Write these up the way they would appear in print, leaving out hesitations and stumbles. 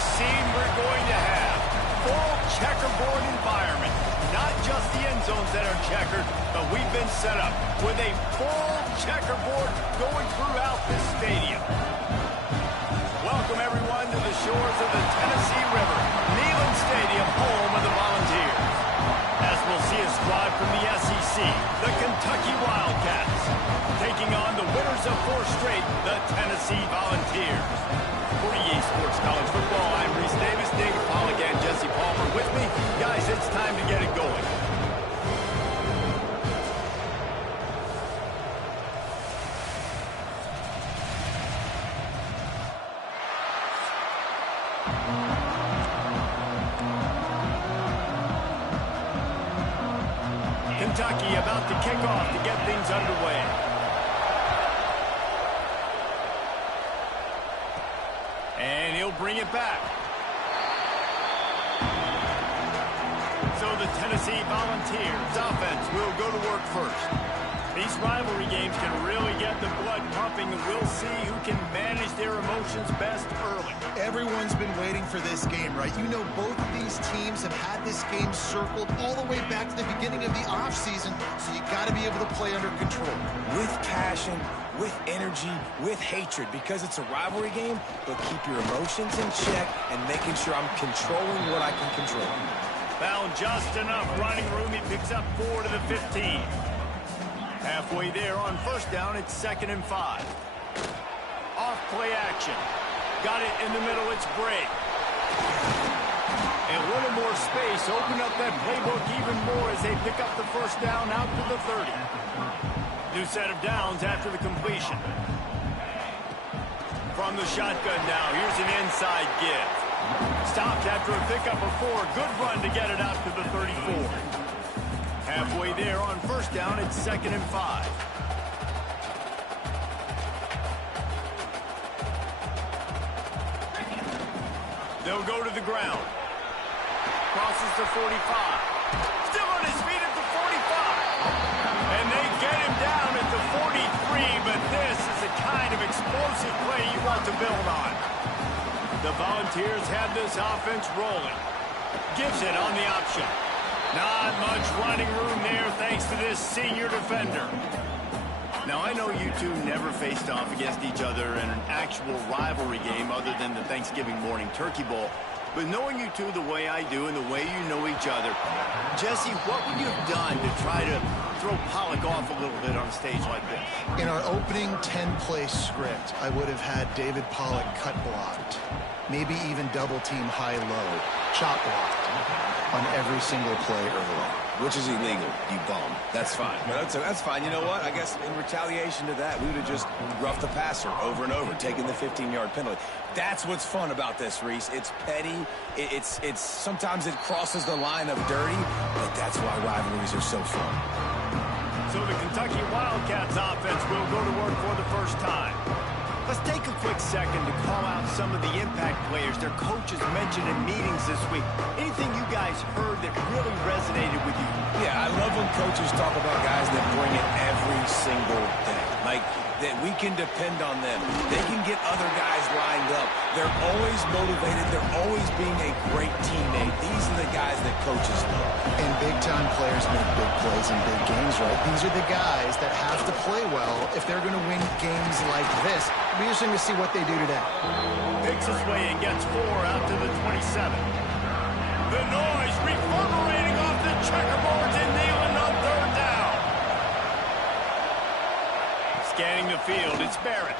scene we're going to have. Full checkerboard environment. Not just the end zones that are checkered, but we've been set up with a full checkerboard going throughout this stadium. Welcome, everyone, to the shores of the Tennessee River. Neyland Stadium, home of the Volunteers. As we'll see a squad from the SEC, the Kentucky Wildcats, taking on the winners of 4 straight, the Tennessee Volunteers. For EA Sports College Football, I'm Reese Davis, David Pollack, and Jesse Palmer with me. Guys, it's time to get it going. Kentucky about to kick off to get things underway. And he'll bring it back. So the Tennessee Volunteers offense will go to work first. These rivalry games can really get the blood pumping, and we'll see who can manage their emotions best early. Everyone's been waiting for this game, right? You know, both of these teams have had this game circled all the way back to the beginning of the offseason, so you got to be able to play under control. With passion, with energy, with hatred, because it's a rivalry game, but keep your emotions in check and making sure I'm controlling what I can control. Found just enough running room. He picks up 4 to the 15. Halfway there on first down, it's 2nd and 5. Off play action. Got it in the middle, it's Bray. And a little more space, open up that playbook even more as they pick up the first down out to the 30. New set of downs after the completion. From the shotgun now, here's an inside give. Stopped after a pickup of 4. Good run to get it out to the 34. Halfway there on first down, it's 2nd and 5. They'll go to the ground. Crosses the 45. Still on his feet at the 45. And they get him down at the 43, but this is the kind of explosive play you want to build on. The Volunteers have this offense rolling. Gives it on the option. Not much running room there thanks to this senior defender. Now, I know you two never faced off against each other in an actual rivalry game other than the Thanksgiving morning Turkey Bowl. But knowing you two the way I do and the way you know each other, Jesse, what would you have done to try to throw Pollack off a little bit on a stage like this? In our opening 10-play script, I would have had David Pollack cut blocked. Maybe even double team high-low, chop blocked on every single play early. Which is illegal, you bum. That's fine. But that's fine. You know what? I guess in retaliation to that, we would have just roughed the passer over and over, taking the 15-yard penalty. That's what's fun about this, Reese. It's petty. It's sometimes it crosses the line of dirty, but that's why rivalries are so fun. So the Kentucky Wildcats offense will go to work for the first time. Let's take a quick second to call out some of the impact players their coaches mentioned in meetings this week. Anything you guys heard that really resonated with you? Yeah, I love when coaches talk about guys that bring it every single day. Like, that we can depend on them. They can get other guys lined up. They're always motivated. They're always being a great teammate. These are the guys that coaches love. And big-time players make big plays in big games, right? These are the guys that have to play well if they're going to win games like this. It'll be interesting to see what they do today. Picks his way and gets 4 out to the 27. The noise reverberating off the checkerboards in Neyland on 3rd down. Scanning the field, it's Barrett.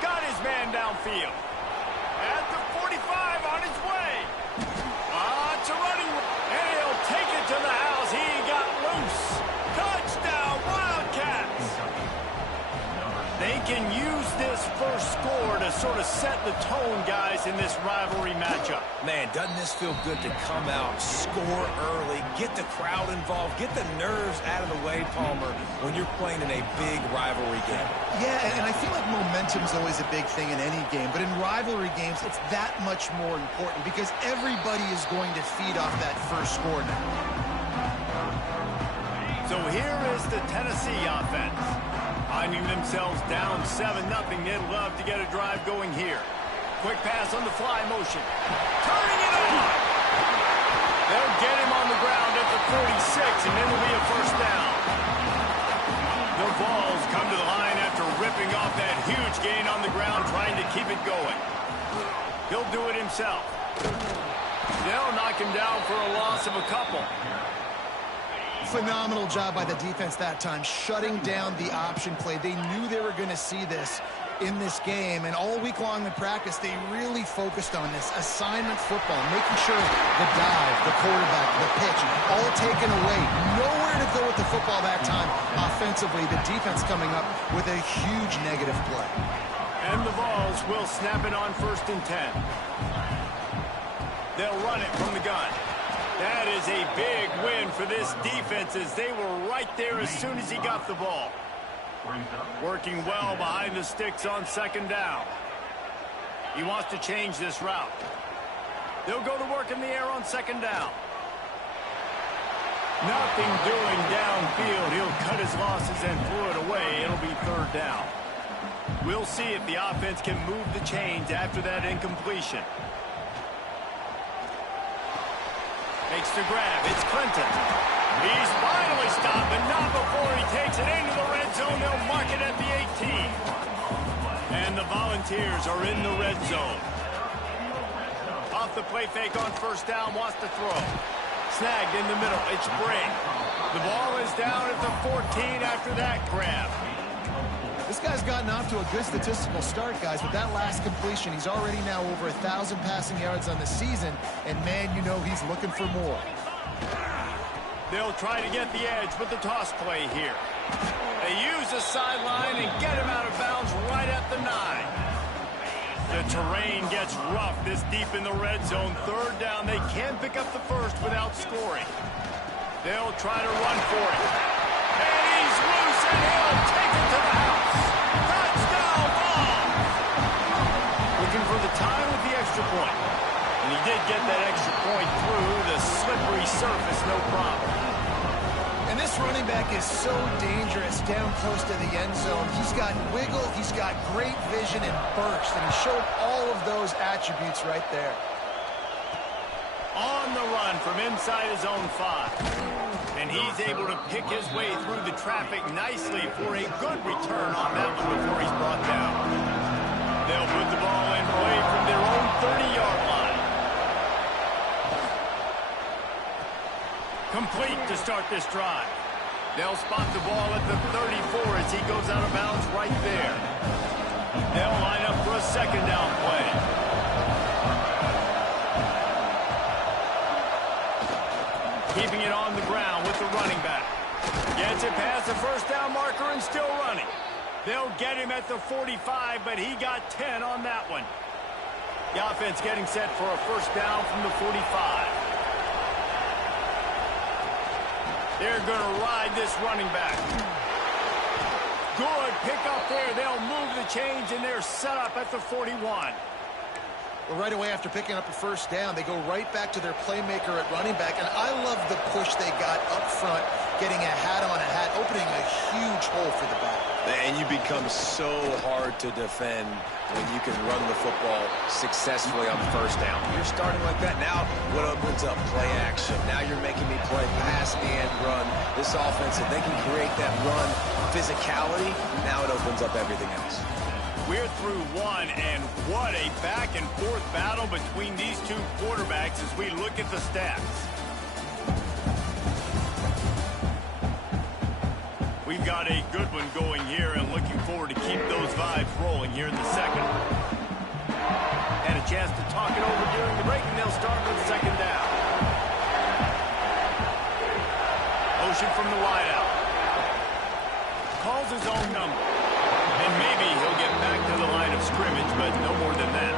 Got his man downfield. At the 45 on his way. It's a running. And he'll take it to the house. He got loose. Touchdown, Wildcats. They can use this first score to sort of set the tone, guys, in this rivalry matchup. Man, doesn't this feel good to come out, score early, get the crowd involved, get the nerves out of the way, Palmer, when you're playing in a big rivalry game? Yeah, and I feel like momentum's always a big thing in any game, but in rivalry games, it's that much more important because everybody is going to feed off that first score now. So here is the Tennessee offense. Finding themselves down 7-0, they'd love to get a drive going here. Quick pass on the fly motion. Turning it on. They'll get him on the ground at the 46, and it'll be a first down. The Vols come to the line after ripping off that huge gain on the ground, trying to keep it going. He'll do it himself. They'll knock him down for a loss of a couple. Phenomenal job by the defense that time, shutting down the option play. They knew they were going to see this in this game, and all week long in practice, they really focused on this assignment football, making sure the dive, the quarterback, the pitch, all taken away. Nowhere to go with the football that time. Offensively, the defense coming up with a huge negative play. And the Vols will snap it on 1st and 10. They'll run it from the gun. That is a big win for this defense, as they were right there as soon as he got the ball. Working well behind the sticks on 2nd down. He wants to change this route. They'll go to work in the air on 2nd down. Nothing doing downfield. He'll cut his losses and throw it away. It'll be 3rd down. We'll see if the offense can move the chains after that incompletion. Makes the grab. It's Clinton. He's finally stopped, but not before he takes it into the red zone. They'll mark it at the 18. And the Volunteers are in the red zone. Off the play fake on 1st down, wants to throw. Snagged in the middle. It's Bray. The ball is down at the 14 after that grab. This guy's gotten off to a good statistical start, guys. With that last completion, he's already now over 1,000 passing yards on the season, and man, you know he's looking for more. They'll try to get the edge with the toss play here. They use the sideline and get him out of bounds right at the 9. The terrain gets rough this deep in the red zone. 3rd down, they can pick up the first without scoring. They'll try to run for it. And he's loose, and he'll take it to the house. Touchdown ball! Looking for the tie with the extra point. And he did get that extra point through the slippery surface, no problem. And this running back is so dangerous down close to the end zone. He's got wiggle, he's got great vision and burst, and he showed all of those attributes right there. On the run from inside his own 5. And he's able to pick his way through the traffic nicely for a good return on that one before he's brought down. They'll put the ball in play from their own 30-yard line. Complete to start this drive. They'll spot the ball at the 34 as he goes out of bounds right there. They'll line up for a 2nd down play. Keeping it on the ground with the running back. Gets it past the 1st down marker and still running. They'll get him at the 45, but he got 10 on that one. The offense getting set for a 1st down from the 45. They're going to ride this running back. Good pick up there. They'll move the chains, and they're set up at the 41. Well, right away after picking up a 1st down, they go right back to their playmaker at running back. And I love the push they got up front, getting a hat on a hat, opening a huge hole for the back. And you become so hard to defend when you can run the football successfully on 1st down. You're starting like that. Now what opens up? Play action. Now you're making me play pass and run. This offense, if they can create that run physicality, now it opens up everything else. We're through one, and what a back-and-forth battle between these two quarterbacks as we look at the stats. We've got a good one going here, and looking forward to keep those vibes rolling here in the 2nd. Had a chance to talk it over during the break, and they'll start with 2nd down. Motion from the wideout. Calls his own number. And maybe he'll get back to the line of scrimmage, but no more than that.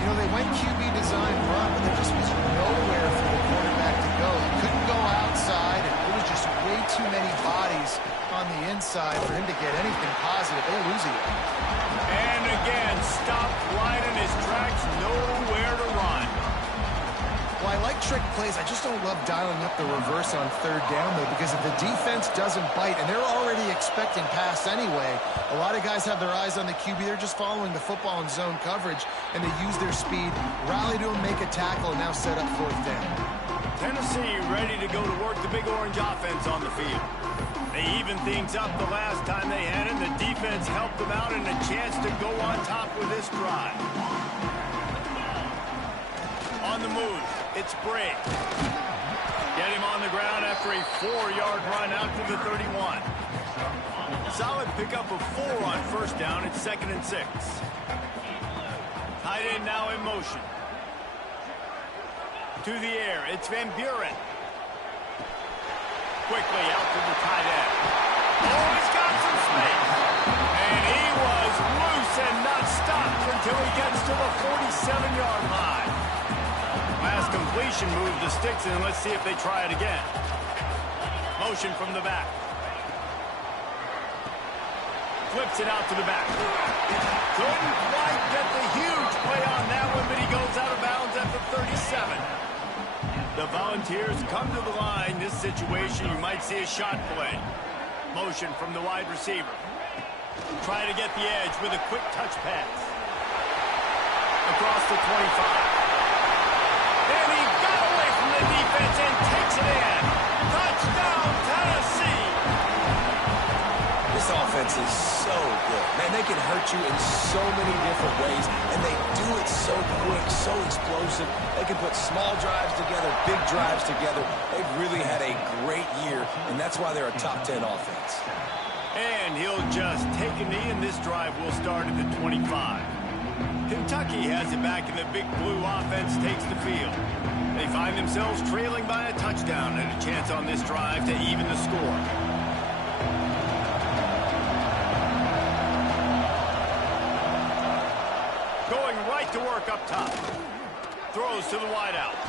You know, they went QB design run, but there just was nowhere for the quarterback to go. He couldn't go outside, and there was just way too many bodies on the inside for him to get anything positive. They lose it. And again, stopped right in his tracks, nowhere to run. Well, I like trick plays. I just don't love dialing up the reverse on third down, though, because if the defense doesn't bite, and they're already expecting pass anyway, a lot of guys have their eyes on the QB. They're just following the football in zone coverage, and they use their speed, rally to him, make a tackle, and now set up fourth down. Tennessee ready to go to work the Big Orange offense on the field. They evened things up the last time they had it. The defense helped them out and a chance to go on top with this drive. On the move, it's Bray. Get him on the ground after a 4-yard run out to the 31. Solid pickup of 4 on first down. It's 2nd and 6. Tight end now in motion. To the air, it's Van Buren. Quickly out to the tight end. Oh, he's got some space. And he was loose and not stopped until he gets to the 47-yard line. Last completion moved the sticks, and let's see if they try it again. Motion from the back. Flips it out to the back. Couldn't quite get the huge play on that one, but he goes out of bounds at the 37. The Volunteers come to the line. This situation, you might see a shot play. Motion from the wide receiver. Try to get the edge with a quick touch pass. Across the 25. And he got away from the defense and takes it in. Touchdown, Tennessee. This offense is so good. Man, they can hurt you in so many different ways, and they do it so quick, so explosive. They can put small drives together, big drives together. They've really had a great year, and that's why they're a top 10 offense. And he'll just take a knee, and this drive will start at the 25. Kentucky has it back, and the Big Blue offense takes the field. They find themselves trailing by a touchdown and a chance on this drive to even the score. Going right to work up top. Throws to the wideout.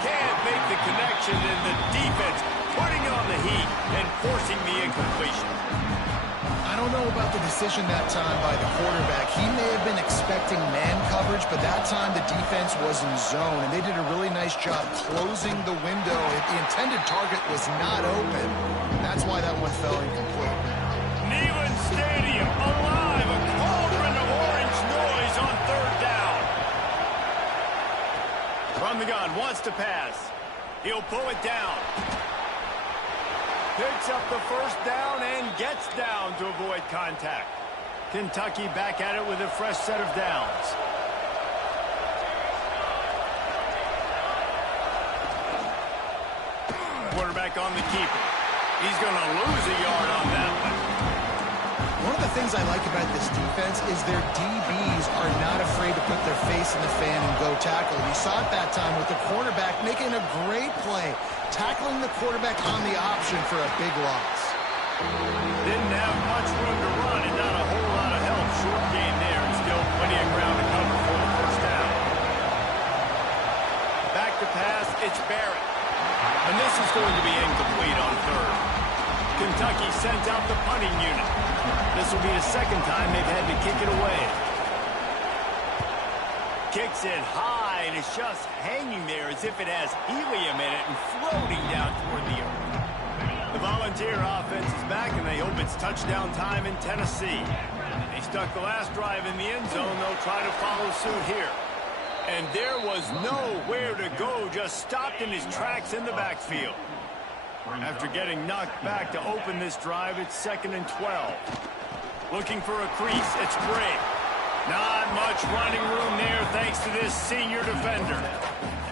Can't make the connection, and the defense putting on the heat and forcing the incompletion. I don't know about the decision that time by the quarterback. He may have been expecting man coverage, but that time the defense was in zone, and they did a really nice job closing the window. The intended target was not open. That's why that one fell incomplete. Neyland Stadium alive, a cauldron of orange noise on third down. From the gun, wants to pass. He'll pull it down. Picks up the first down and gets down to avoid contact. Kentucky back at it with a fresh set of downs. Quarterback on the keeper. He's going to lose a yard on that one. One of the things I like about this defense is their DBs are not afraid to put their face in the fan and go tackle. You saw it that time with the quarterback making a great play, tackling the quarterback on the option for a big loss. Didn't have much room to run and not a whole lot of help. Short gain there and still plenty of ground to cover for the first down. Back to pass, it's Barrett. And this is going to be incomplete on third. Kentucky sends out the punting unit. This will be the second time they've had to kick it away. Kicks it high, and it's just hanging there as if it has helium in it and floating down toward the earth. The Volunteer offense is back, and they hope it's touchdown time in Tennessee. They stuck the last drive in the end zone. They'll try to follow suit here. And there was nowhere to go, just stopped in his tracks in the backfield. After getting knocked back to open this drive, it's 2nd and 12. Looking for a crease, it's Bray. Not much running room there thanks to this senior defender.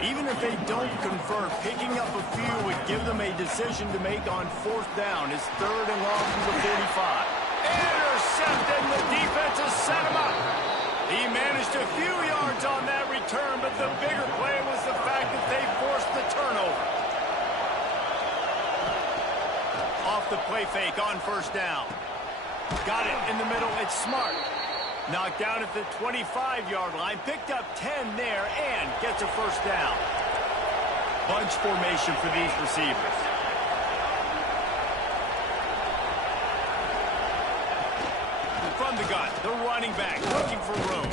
Even if they don't convert, picking up a few would give them a decision to make on fourth down. It's 3rd and long from the 45. Intercepted, the defense has set him up. He managed a few yards on that return, but the bigger play was the fact that they forced the turnover. Off the play fake on first down. Got it in the middle, it's Smart. Knocked down at the 25-yard line, picked up 10 there, and gets a first down. Bunch formation for these receivers. From the gun, the running back looking for room.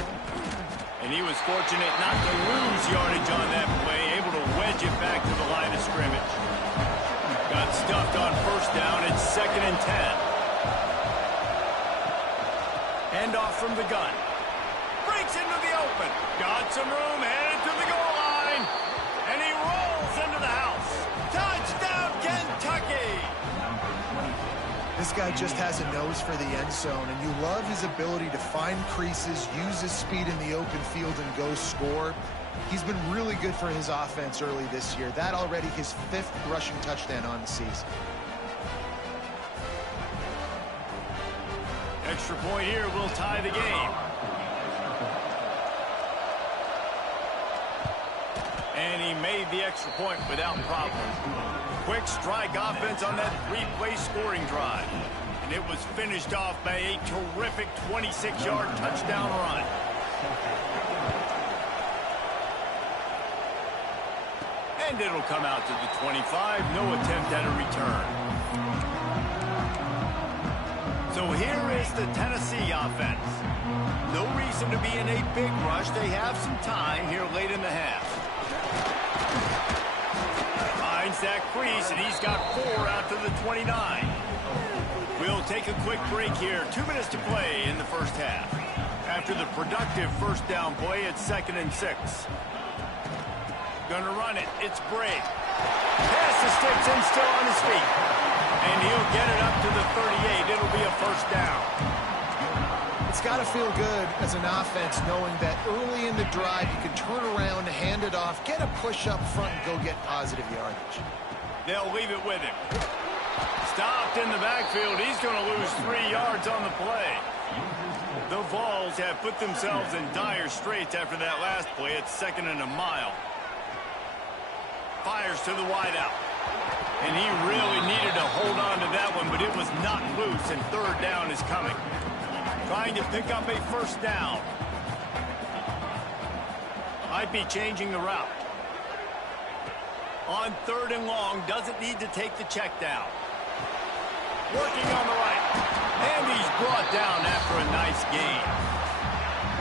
And he was fortunate not to lose yardage on that play, able to wedge down. It's 2nd and 10. Hand off from the gun. Breaks into the open. Got some room, headed to the goal line. And he rolls into the house. Touchdown, Kentucky! This guy just has a nose for the end zone, and you love his ability to find creases, use his speed in the open field, and go score. He's been really good for his offense early this year. That already his 5th rushing touchdown on the season. Extra point here will tie the game. And he made the extra point without problem. Quick strike offense on that 3-play scoring drive. And it was finished off by a terrific 26-yard touchdown run. And it'll come out to the 25. No attempt at a return. So here is the Tennessee offense. No reason to be in a big rush. They have some time here late in the half. Finds that crease, and he's got 4 out to the 29. We'll take a quick break here. 2 minutes to play in the first half. After the productive first down play, it's 2nd and 6. Gonna run it. It's Bray. Pass the sticks in, still on his feet. And he'll get it up to the 38. It'll be a first down. It's got to feel good as an offense knowing that early in the drive you can turn around, hand it off, get a push up front, and go get positive yardage. They'll leave it with him. Stopped in the backfield. He's going to lose 3 yards on the play. The Vols have put themselves in dire straits after that last play. It's 2nd and a mile. Fires to the wideout. And he really needed to hold on to that one, but it was not loose, and 3rd down is coming. Trying to pick up a first down. Might be changing the route. On 3rd and long, doesn't need to take the check down. Working on the right. And he's brought down after a nice gain.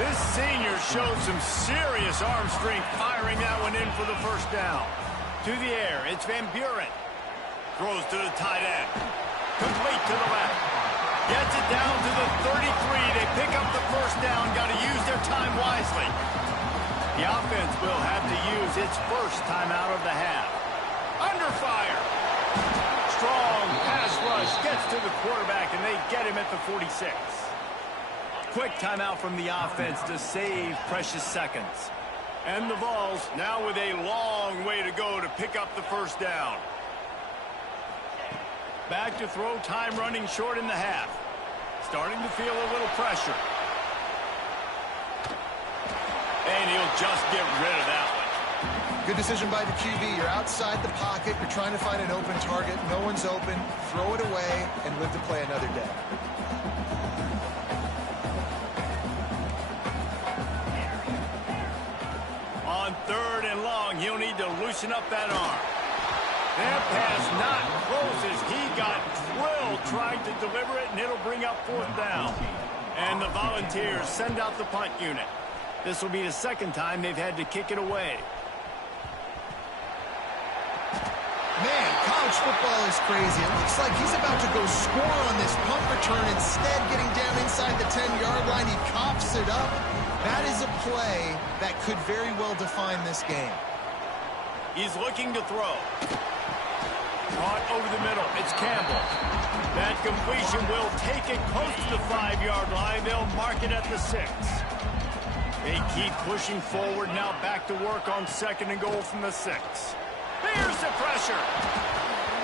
This senior showed some serious arm strength firing that one in for the first down. To the air, it's Van Buren. Throws to the tight end. Complete to the left. Gets it down to the 33. They pick up the first down. Got to use their time wisely. The offense will have to use its first time out of the half. Under fire. Strong pass rush. Gets to the quarterback, and they get him at the 46. Quick timeout from the offense to save precious seconds. And the Vols now with a long way to go to pick up the first down. Back to throw, time running short in the half. Starting to feel a little pressure. And he'll just get rid of that one. Good decision by the QB. You're outside the pocket. You're trying to find an open target. No one's open. Throw it away and live to play another day. On 3rd and long, he'll need to loosen up that arm. That pass not close as he got drilled trying to deliver it, and it'll bring up 4th down. And the Volunteers send out the punt unit. This will be the 2nd time they've had to kick it away. Man, college football is crazy. It looks like he's about to go score on this punt return. Instead, getting down inside the 10-yard line, he coughs it up. That is a play that could very well define this game. He's looking to throw. Caught over the middle. It's Campbell. That completion will take it close to the 5-yard line. They'll mark it at the 6. They keep pushing forward. Now back to work on 2nd and goal from the 6. Here's the pressure.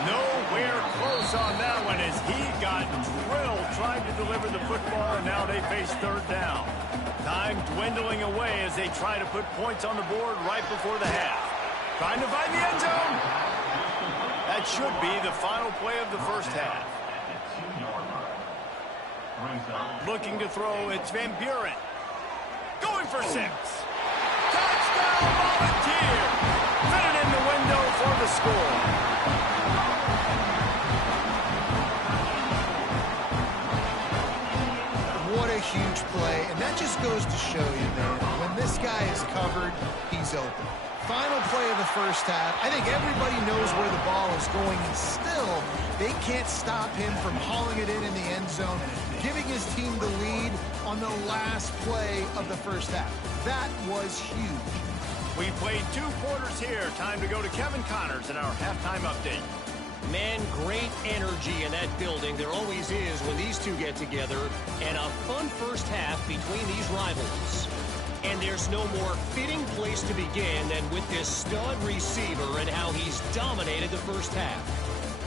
Nowhere close on that one as he got drilled trying to deliver the football, and now they face 3rd down. Time dwindling away as they try to put points on the board right before the half. Trying to find the end zone. That should be the final play of the first half. Looking to throw, it's Van Buren. Going for 6. Touchdown, Volunteer! Fitted in the window for the score. What a huge play, and that just goes to show you, man, when this guy is covered, he's open. final play of the first half. I think everybody knows where the ball is going, and still they can't stop him from hauling it in the end zone, giving his team the lead on the last play of the first half. That was huge. We played 2 quarters here. Time to go to Kevin Connors in our halftime update. Man, great energy in that building. There always is when these two get together. And a fun first half between these rivals. And there's no more fitting place to begin than with this stud receiver and how he's dominated the first half.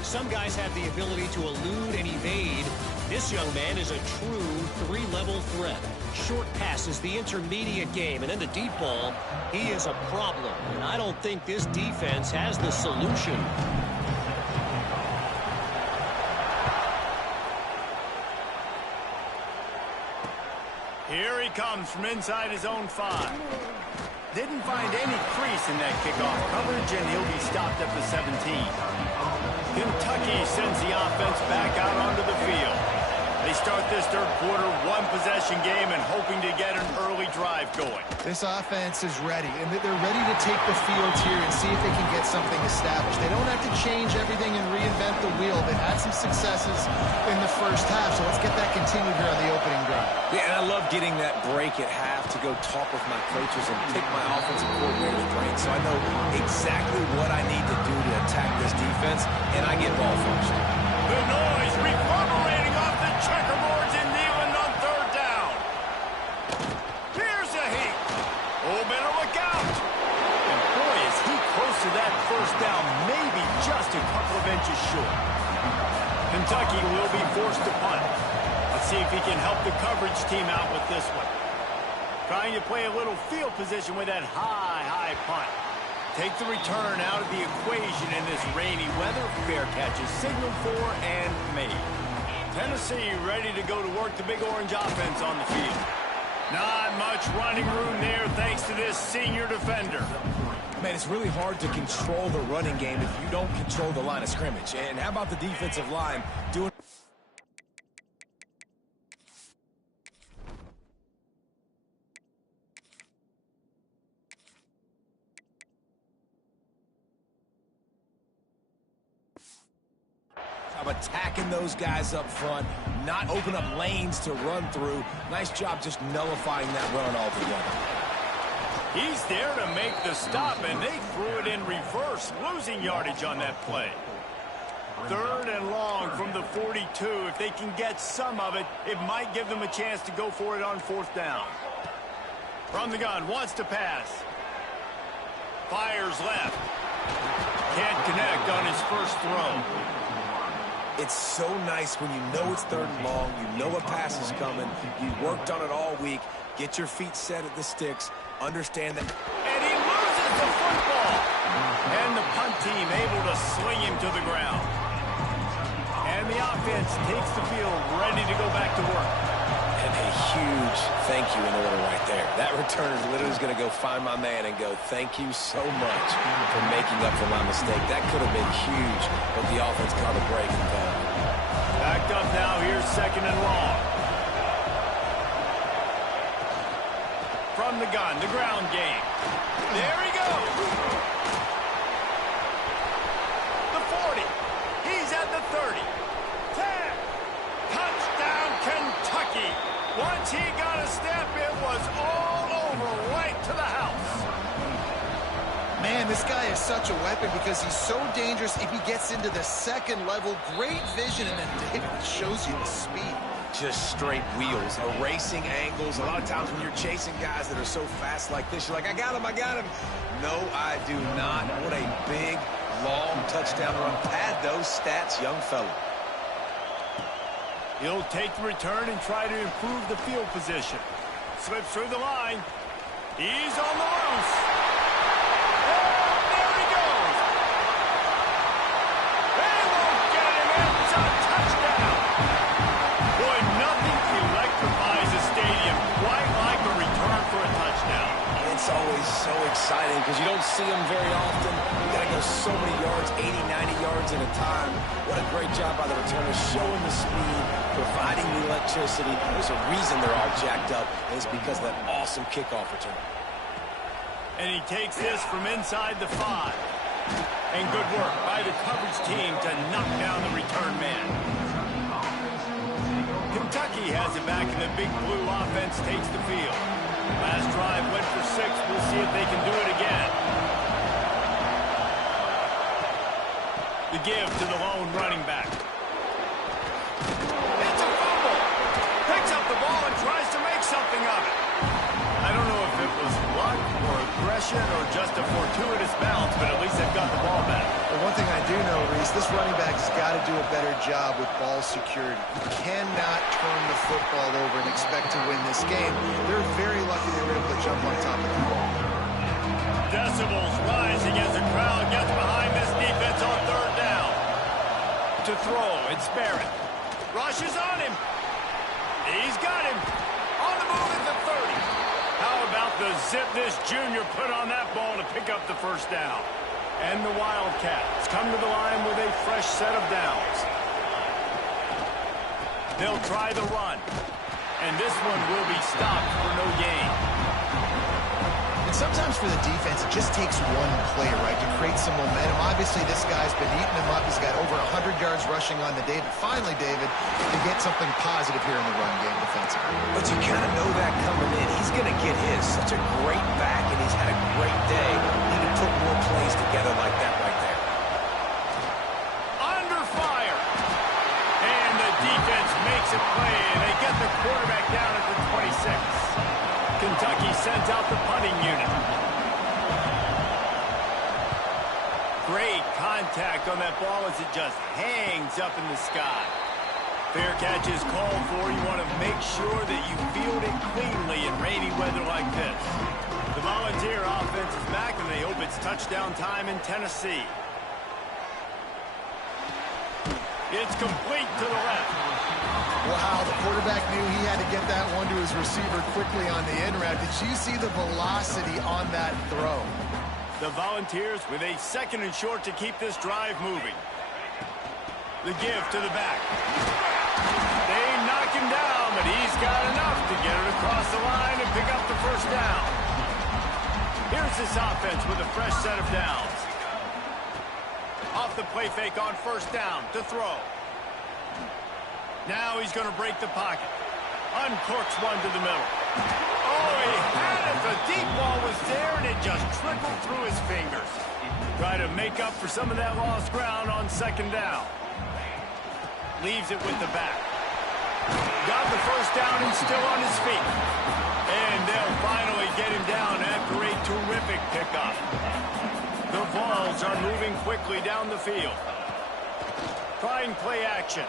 Some guys have the ability to elude and evade. This young man is a true 3-level threat. Short passes, the intermediate game, and then the deep ball. He is a problem, and I don't think this defense has the solution. Here he comes from inside his own 5. Didn't find any crease in that kickoff coverage, and he'll be stopped at the 17. Kentucky sends the offense back out onto the field. They start this third quarter, 1-possession game, and hoping to get an early drive going. This offense is ready, and they're ready to take the field here and see if they can get something established. They don't have to change everything and reinvent the wheel. They've had some successes in the first half, so let's get that continued here on the opening drive. Yeah, and I love getting that break at half to go talk with my coaches and pick my offensive coordinator's brain, so I know exactly what I need to do to attack this defense, and I get ball first. The noise reverberating off the checkerboards in Neyland on 3rd down. Here's a heat. Oh, better look out. And boy, is he close to that first down, maybe just a couple of inches short. Kentucky will be forced to punt. Let's see if he can help the coverage team out with this one. Trying to play a little field position with that high punt. Take the return out of the equation in this rainy weather. Fair catch is signaled for and made. Tennessee ready to go to work the Big Orange offense on the field. Not much running room there thanks to this senior defender. Man, it's really hard to control the running game if you don't control the line of scrimmage. And how about the defensive line doing... attacking those guys up front, not open up lanes to run through. Nice job just nullifying that run altogether. He's there to make the stop, and they threw it in reverse, losing yardage on that play. 3rd and long from the 42. If they can get some of it, it might give them a chance to go for it on 4th down. From the gun, wants to pass. Fires left. Can't connect on his first throw. It's so nice when you know it's 3rd and long, you know a pass is coming, you worked on it all week, get your feet set at the sticks, understand that... And he loses the football! And the punt team able to sling him to the ground. And the offense takes the field, ready to go back to work. And a huge thank you in order right there. That returner is literally going to go find my man and go, thank you so much for making up for my mistake. That could have been huge, but the offense caught a break and fell. Backed up now, here's 2nd and long. From the gun, the ground game. There he goes. The 40. He's at the 30. 10. Touchdown, Kentucky. Once he got a step, it was all over, right to the house. Man, this guy is such a weapon because he's so dangerous if he gets into the 2nd level. Great vision, and then David shows you the speed. Just straight wheels, erasing angles. A lot of times when you're chasing guys that are so fast like this, you're like, I got him. No, I do not. What a big, long touchdown run. Pad those stats, young fella. He'll take the return and try to improve the field position. Slips through the line. He's on the loose. Oh, there he goes. They won't get him. It's a touchdown. Boy, nothing electrifies a stadium quite like a return for a touchdown. It's always so exciting because you don't see them very often. You got to go so many yards, 80, 90 yards at a time. What a great job by the returner, showing the speed, providing the electricity. There's a reason they're all jacked up, and it's because of that awesome kickoff return. And he takes this from inside the 5. And good work by the coverage team to knock down the return man. Kentucky has it back, and the Big Blue offense takes the field. Last drive went for 6. We'll see if they can do it again. The give to the lone running back. It's a fumble. Picks up the ball and tries to make something of it. I don't know if it was luck or aggression or just a fortuitous bounce, but at least they've got the ball back. Well, one thing I do know, Reese, this running back has got to do a better job with ball security. You cannot turn the football over and expect to win this game. They're very lucky they were able to jump on top of the ball. Decibels rising as the crowd gets behind this defense on third down. To throw, it's Barrett. Rushes on him. He's got him. On the move at the 30. How about the zip this junior put on that ball to pick up the first down? And the Wildcats come to the line with a fresh set of downs. They'll try the run. And this one will be stopped for no gain. And sometimes for the defense, it just takes one play, right, to create some momentum. Obviously, this guy's been eating him up. He's got over 100 yards rushing on the day. But finally, David, to get something positive here in the run game defensively. But you kind of know that coming in. He's going to get his. Such a great back, and he's had a great day. He can put more plays together like that right there. Under fire. And the defense makes a play, and they get the quarterback down at the 26. Kentucky sends out the punting unit. Great contact on that ball as it just hangs up in the sky. Fair catch is called for. You want to make sure that you field it cleanly in rainy weather like this. The Volunteer offense is back, and they hope it's touchdown time in Tennessee. It's complete to the left. Wow, the quarterback knew he had to get that one to his receiver quickly on the in route. Did you see the velocity on that throw? The Volunteers with a second and short to keep this drive moving. The give to the back. They knock him down, but he's got enough to get it across the line and pick up the first down. Here's this offense with a fresh set of downs. Off the play fake on first down to throw. Now he's going to break the pocket. Uncorks one to the middle. Oh, he had it. The deep ball was there, and it just trickled through his fingers. Try to make up for some of that lost ground on second down. Leaves it with the back. Got the first down and still on his feet. And they'll finally get him down after a terrific pickup. The Vols are moving quickly down the field. Trying play action.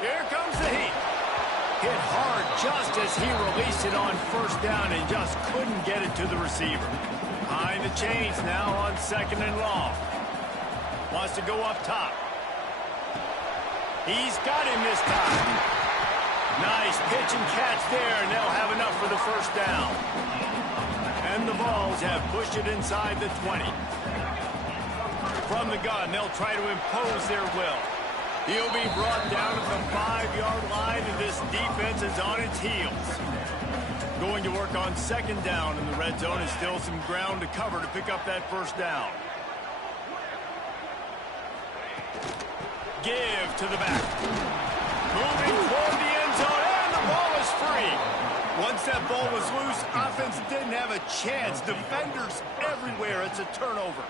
Here comes the heat. Hit hard just as he released it on first down and just couldn't get it to the receiver. Behind the chains now on second and long. Wants to go up top. He's got him this time. Nice pitch and catch there, and they'll have enough for the first down. And the Vols have pushed it inside the 20. From the gun, they'll try to impose their will. He'll be brought down at the 5-yard line, and this defense is on its heels. Going to work on second down in the red zone, and still some ground to cover to pick up that first down. Give to the back. Moving toward the end zone, and the ball is free. Once that ball was loose, offense didn't have a chance. Defenders everywhere. It's a turnover.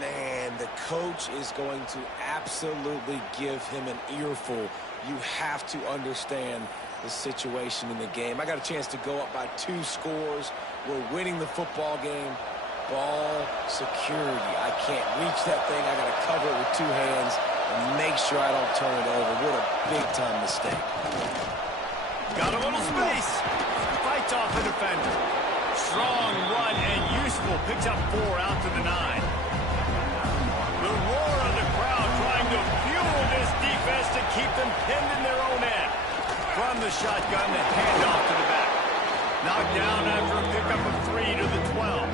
Man, the coach is going to absolutely give him an earful. You have to understand the situation in the game. I got a chance to go up by 2 scores. We're winning the football game. Ball security. I can't reach that thing. I got to cover it with 2 hands and make sure I don't turn it over. What a big-time mistake. Got a little space. Fights off the defender. Strong run and useful. Picks up 4 out to the 9. The roar of the crowd trying to fuel this defense to keep them pinned in their own end. From the shotgun, the handoff to the back. Knocked down after a pickup of 3 to the 12.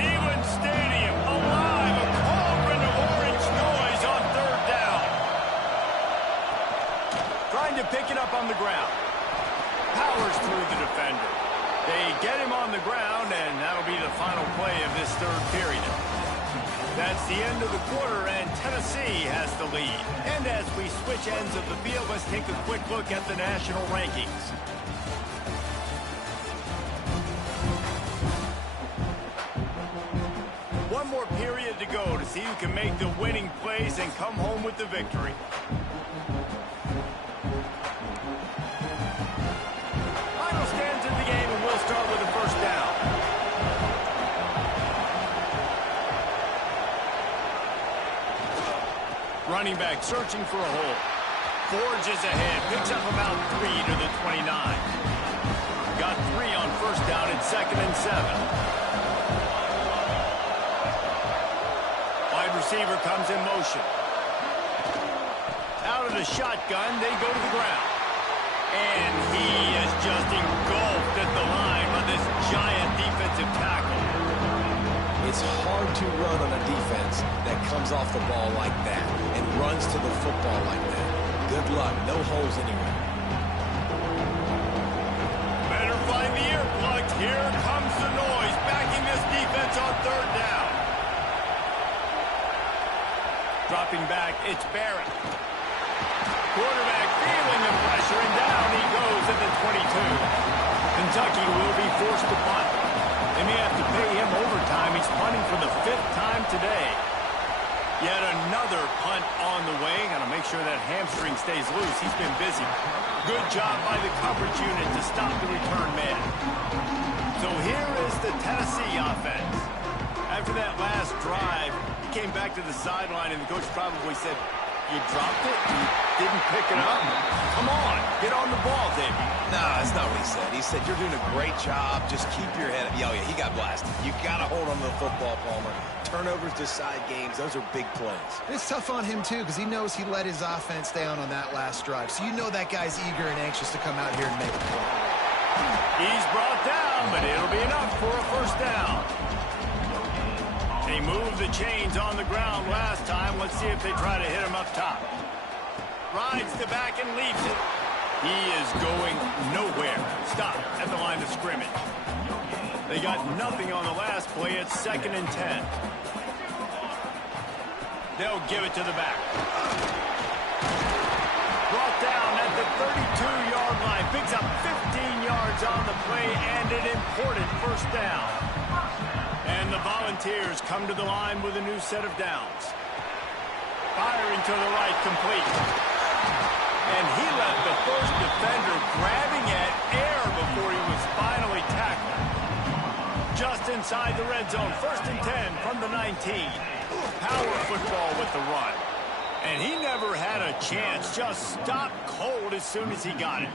Neyland Stadium alive, a cauldron of orange noise on third down. Trying to pick it up on the ground. Powers through the defender. They get him on the ground, and that'll be the final play of this third period. That's the end of the quarter, and Tennessee has the lead. And as we switch ends of the field, let's take a quick look at the national rankings. One more period to go to see who can make the winning plays and come home with the victory. Final stands of the game, and we'll start with the first down. Running back searching for a hole. Forges ahead, picks up about 3 to the 29. Got 3 on first down at 2nd and 7. Wide receiver comes in motion. Out of the shotgun, they go to the ground. And he is just engulfed at the line by this giant defensive tackle. It's hard to run on a defense that comes off the ball like that and runs to the football like that. Good luck. No holes anywhere. Better find the earplugs. Here comes the noise, backing this defense on third down. Dropping back, it's Barrett. Quarterback feeling the pressure, and down he goes at the 22. Kentucky will be forced to punt. They may have to pay him overtime. He's punting for the 5th time today. Yet another punt on the way. Got to make sure that hamstring stays loose. He's been busy. Good job by the coverage unit to stop the return man. So here is the Tennessee offense. After that last drive, he came back to the sideline, and the coach probably said, "You dropped it? You didn't pick it up? Come on, get on the ball, Davey." No, that's not what he said. He said, "You're doing a great job. Just keep your head up." Oh, yeah, he got blasted. You got to hold on to the football, Palmer. Turnovers decide games. Those are big plays. It's tough on him, too, because he knows he let his offense down on that last drive. So you know that guy's eager and anxious to come out here and make a play. He's brought down, but it'll be enough for a first down. They moved the chains on the ground last time. Let's see if they try to hit him up top. Rides the back and leaves it. He is going nowhere. Stop at the line of scrimmage. They got nothing on the last play. It's 2nd and 10. They'll give it to the back. Brought down at the 32-yard line. Picks up 15 yards on the play and an important first down. And the Volunteers come to the line with a new set of downs. Firing to the right, complete. And he left the first defender grabbing at air before he was finally tackled. Just inside the red zone, 1st and 10 from the 19. Power football with the run. And he never had a chance, just stopped cold as soon as he got it.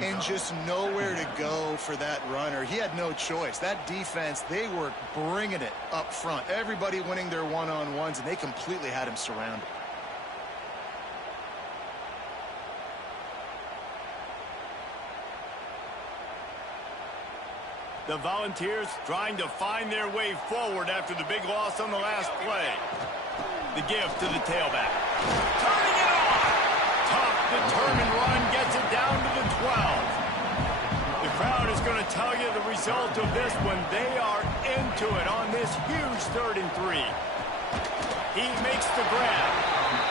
And just nowhere to go for that runner. He had no choice. That defense, they were bringing it up front. Everybody winning their one-on-ones, and they completely had him surrounded. The Volunteers trying to find their way forward after the big loss on the last play. The give to the tailback. Turning it on! Tough, determined run gets it down to the 12. The crowd is going to tell you the result of this when they are into it on this huge 3rd and 3. He makes the grab.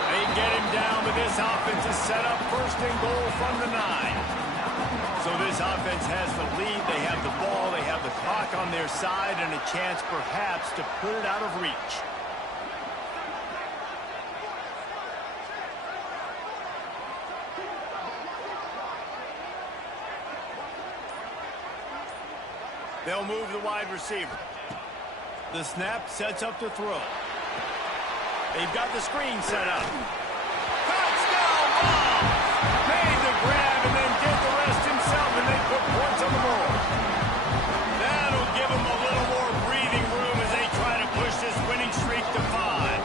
They get him down, but this offense is set up 1st and goal from the 9. So this offense has the lead. They have the ball. They have the clock on their side and a chance perhaps to put it out of reach. They'll move the wide receiver. The snap sets up the throw. They've got the screen set up. Touchdown ball! Made the grab and then did the rest himself, and they put points on the board. That'll give them a little more breathing room as they try to push this winning streak to 5.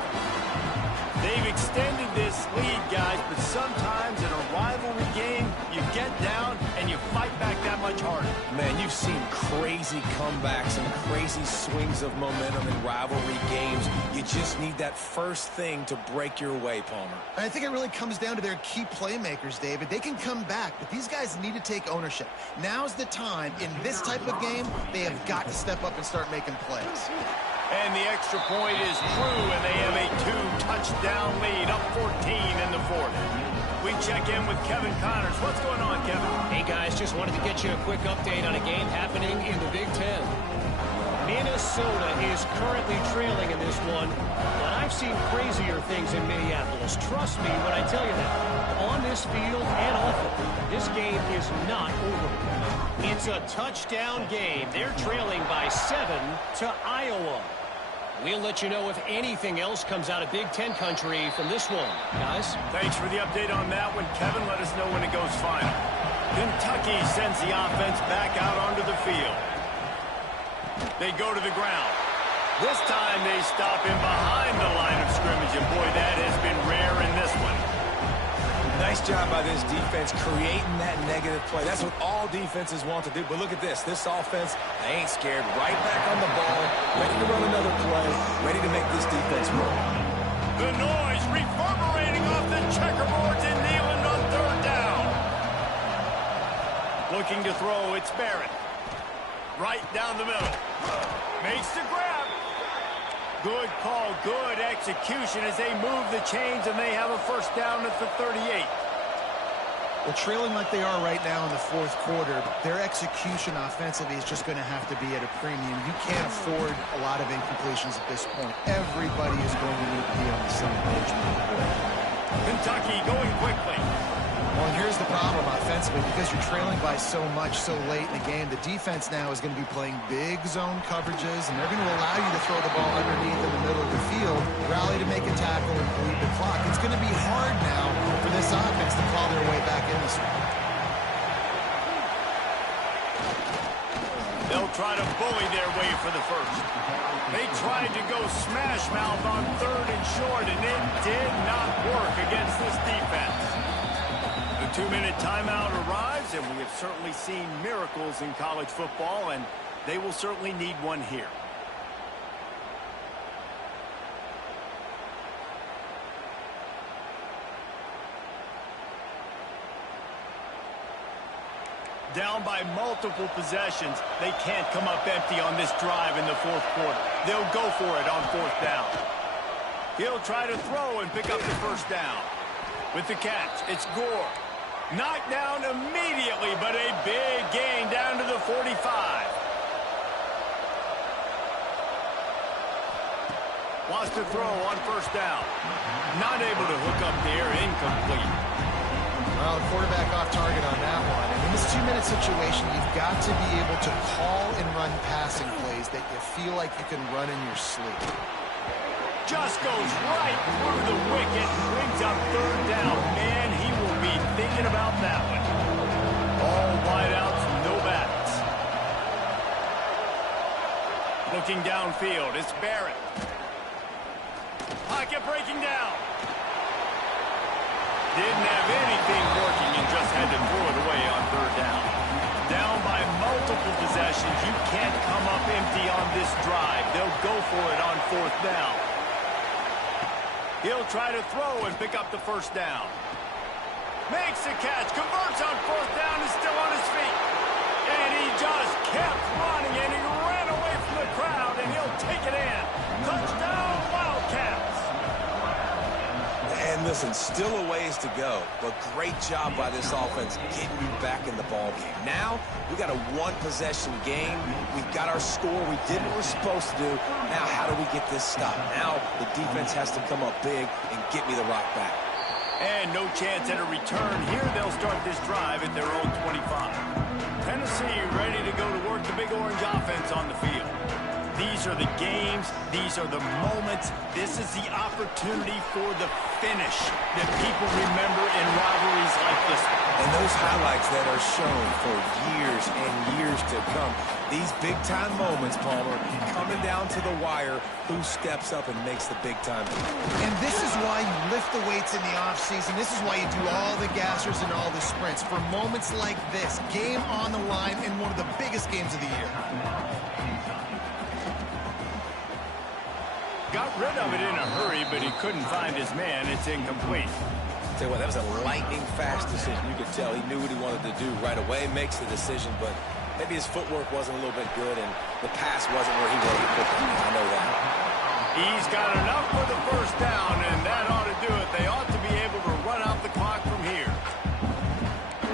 They've extended this lead, guys, but sometimes in a rivalry game, you get down and you fight back that much harder. Man, you've seen crazy comebacks and crazy swings of momentum in rivalry games. You just need that first thing to break your way, Palmer. I think it really comes down to their key playmakers, David. They can come back, but these guys need to take ownership. Now's the time. In this type of game, they have got to step up and start making plays. And the extra point is true, and they have a 2-touchdown lead, up 14 in the fourth. We check in with Kevin Connors. What's going on, Kevin? Hey, guys, just wanted to get you a quick update on a game happening in the Big Ten. Minnesota is currently trailing in this one, but I've seen crazier things in Minneapolis. Trust me when I tell you that. On this field and off it, this game is not over. It's a touchdown game. They're trailing by 7 to Iowa. We'll let you know if anything else comes out of Big Ten country from this one. Guys? Thanks for the update on that one, Kevin. Let us know when it goes final. Kentucky sends the offense back out onto the field. They go to the ground. This time they stop him behind the line of scrimmage, and boy, that has been rare in this one. Nice job by this defense creating that negative play. That's what all defenses want to do. But look at this. This offense, they ain't scared. Right back on the ball, ready to run another play, ready to make this defense work. The noise reverberating off the checkerboards and Neyland on third down. Looking to throw, it's Barrett. Right down the middle. Makes the grab. Good call, good execution as they move the chains, and they have a first down at the 38. Well, trailing like they are right now in the fourth quarter, their execution offensively is just going to have to be at a premium. You can't afford a lot of incompletions at this point. Everybody is going to need to be on the same page. Kentucky going quickly. Well, and here's the problem offensively. Because you're trailing by so much so late in the game, the defense now is going to be playing big zone coverages, and they're going to allow you to throw the ball underneath in the middle of the field, rally to make a tackle, and bleed the clock. It's going to be hard now for this offense to claw their way back in this one. They'll try to bully their way for the first. They tried to go smash mouth on third and short, and it did not work against this defense. The 2-minute timeout arrives, and we have certainly seen miracles in college football, and they will certainly need one here. Down by multiple possessions, they can't come up empty on this drive in the fourth quarter. They'll go for it on fourth down. He'll try to throw and pick up the first down. With the catch, it's Gore. Knocked down immediately, but a big gain down to the 45. Wants to throw on first down. Not able to hook up there, incomplete. Well, the quarterback off target on that one. And in this 2-minute situation, you've got to be able to call and run passing plays that you feel like you can run in your sleep. Just goes right through the wicket, brings up third down. Man, he will be thinking about that one. All wideouts, no backs. Looking downfield, it's Barrett. Pocket breaking down. Didn't have anything working and just had to throw it away on third down. Down by multiple possessions. You can't come up empty on this drive. They'll go for it on fourth down. He'll try to throw and pick up the first down. Makes the catch, converts on fourth down, is still on his feet. And he just kept running, and he ran away from the crowd, and he'll take it in. Touchdown, Wildcats. And listen, still a ways to go, but great job by this offense getting you back in the ball game. Now, we got a one-possession game. We got our score. We did what we're supposed to do. Now, how do we get this stopped? Now, the defense has to come up big and get me the rock back. And no chance at a return here. They'll start this drive at their own 25. Tennessee ready to go to work the Big Orange offense on the field. These are the games. These are the moments. This is the opportunity for the finish that people remember in rivalries like this one. And those highlights that are shown for years and years to come. These big-time moments, Palmer, coming down to the wire, who steps up and makes the big-time play. And this is why you lift the weights in the offseason. This is why you do all the gassers and all the sprints. For moments like this, game on the line in one of the biggest games of the year. Got rid of it in a hurry, but he couldn't find his man. It's incomplete. Tell you what, that was a lightning-fast decision. You could tell he knew what he wanted to do right away, makes the decision, but maybe his footwork wasn't a little bit good, and the pass wasn't where he wanted to put it. I know that. He's got enough for the first down, and that ought to do it. They ought to be able to run out the clock from here.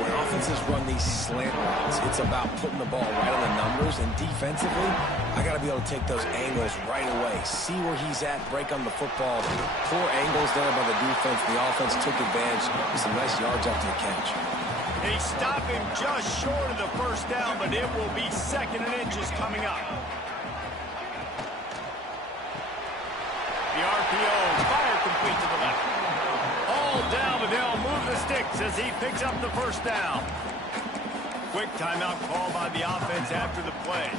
When offenses run these slant routes, it's about putting the ball right on the numbers, and defensively, I got to be able to take those angles right away, see where he's at, break on the football. Poor angles there by the defense. The offense took advantage with some nice yards after the catch. They stop him just short of the first down, but it will be 2nd and inches coming up. The RPO, fire complete to the left. All down, but they'll move the sticks as he picks up the first down. Quick timeout call by the offense after the play.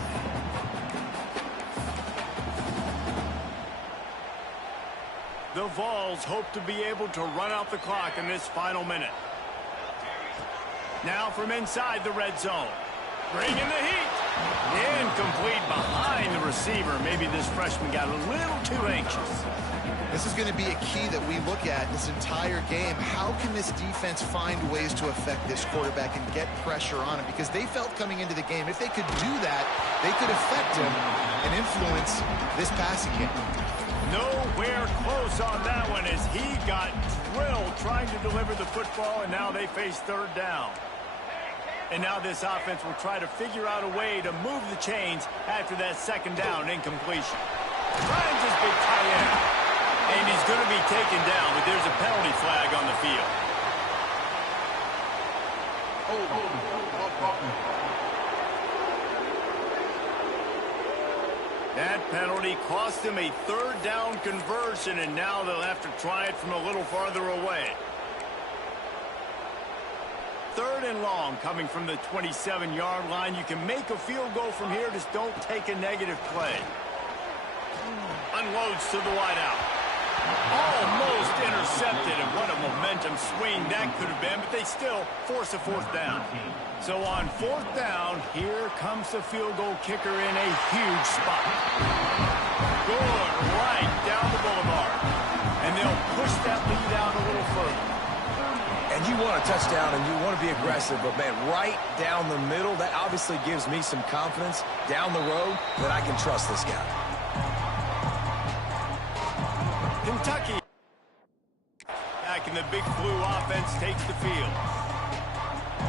The Vols hope to be able to run out the clock in this final minute. Now from inside the red zone. Bringing the heat. Incomplete behind the receiver. Maybe this freshman got a little too anxious. This is going to be a key that we look at this entire game. How can this defense find ways to affect this quarterback and get pressure on him? Because they felt coming into the game, if they could do that, they could affect him and influence this passing game. Nowhere close on that one as he got drilled trying to deliver the football, and now they face 3rd down. And now this offense will try to figure out a way to move the chains after that 2nd down incompletion. Trying his big tight end. And he's going to be taken down, but there's a penalty flag on the field. That penalty cost him a 3rd down conversion, and now they'll have to try it from a little farther away. 3rd and long coming from the 27-yard line. You can make a field goal from here, just don't take a negative play. Unloads to the wideout. Almost intercepted, and what a momentum swing that could have been, but they still force a 4th down. So on 4th down, here comes the field goal kicker in a huge spot. Good, right down the boulevard. And they'll push that lead out a little further. And you want a touchdown and you want to be aggressive, but, man, right down the middle, that obviously gives me some confidence down the road that I can trust this guy. Kentucky back in the Big Blue offense takes the field.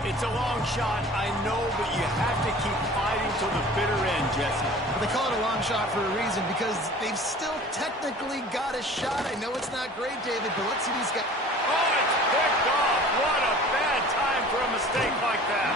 It's a long shot, I know, but you have to keep fighting till the bitter end, Jesse. They call it a long shot for a reason because they've still technically got a shot. I know it's not great, David, but let's see these guys. Oh, it's picked off. What a bad time for a mistake like that.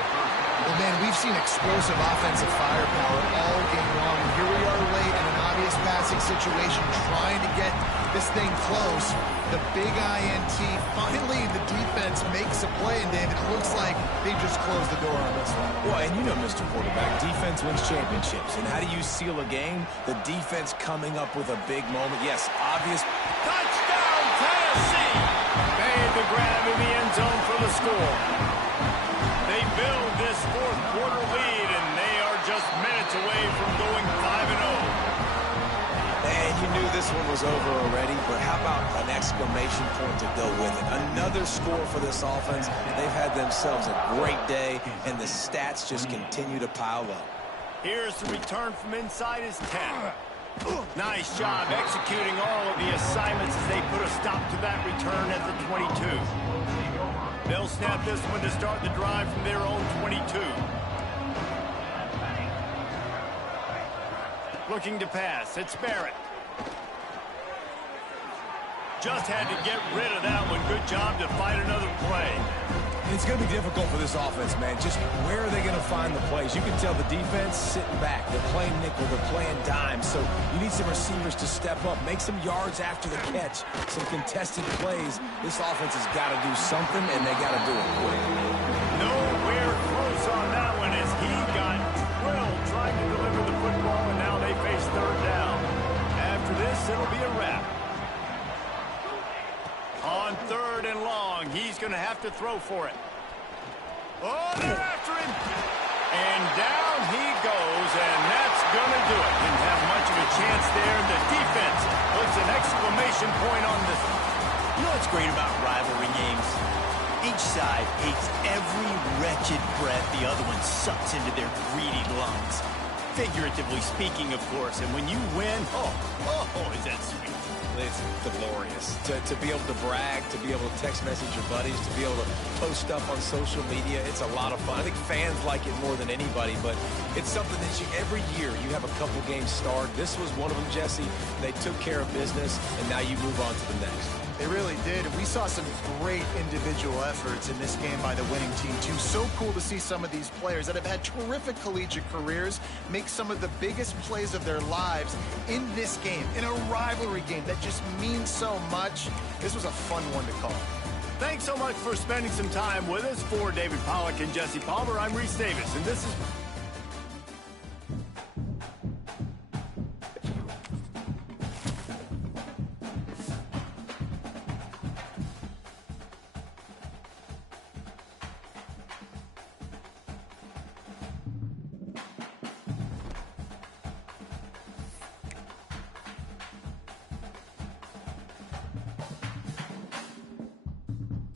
Well, man, we've seen explosive offensive firepower all game long. Here we are late in an obvious passing situation trying to get this thing close. The big INT. Finally, the defense makes a play, and David, it looks like they just closed the door on this one. Well, and you know, Mr. Quarterback, defense wins championships. And how do you seal a game? The defense coming up with a big moment. Yes, obvious. Touchdown, Tennessee! Made the grab in the end zone for the score. They build this 4th quarter lead, and they are just minutes away from going 5-0. And you knew this one was over already, but how about an exclamation point to go with it? Another score for this offense. They've had themselves a great day, and the stats just continue to pile up. Here's the return from inside his 10. Nice job executing all of the assignments as they put a stop to that return at the 22. They'll snap this one to start the drive from their own 22. Looking to pass. It's Barrett. Just had to get rid of that one. Good job to fight another play. And it's going to be difficult for this offense, man. Just where are they going to find the plays? You can tell the defense sitting back. They're playing nickel. They're playing dime. So you need some receivers to step up, make some yards after the catch, some contested plays. This offense has got to do something, and they got to do it quick. Nowhere close on that one as he got drilled trying to deliver the football, and now they face third down. After this, it'll be a wrap. On 3rd and long, he's going to have to throw for it. Oh, they're after him. And down he goes, and that's going to do it. Didn't have much of a chance there. The defense puts an exclamation point on this one. You know what's great about rivalry games? Each side hates every wretched breath the other one sucks into their greedy lungs. Figuratively speaking, of course. And when you win, oh, is that sweet. It's glorious to be able to brag, to be able to text message your buddies, to be able to post stuff on social media. It's a lot of fun. I think fans like it more than anybody, but it's something that every year you have a couple games start. This was one of them, Jesse. They took care of business, and now you move on to the next. They really did. We saw some great individual efforts in this game by the winning team, too. So cool to see some of these players that have had terrific collegiate careers make some of the biggest plays of their lives in this game, in a rivalry game that just means so much. This was a fun one to call. Thanks so much for spending some time with us. For David Pollack and Jesse Palmer, I'm Reese Davis, and this is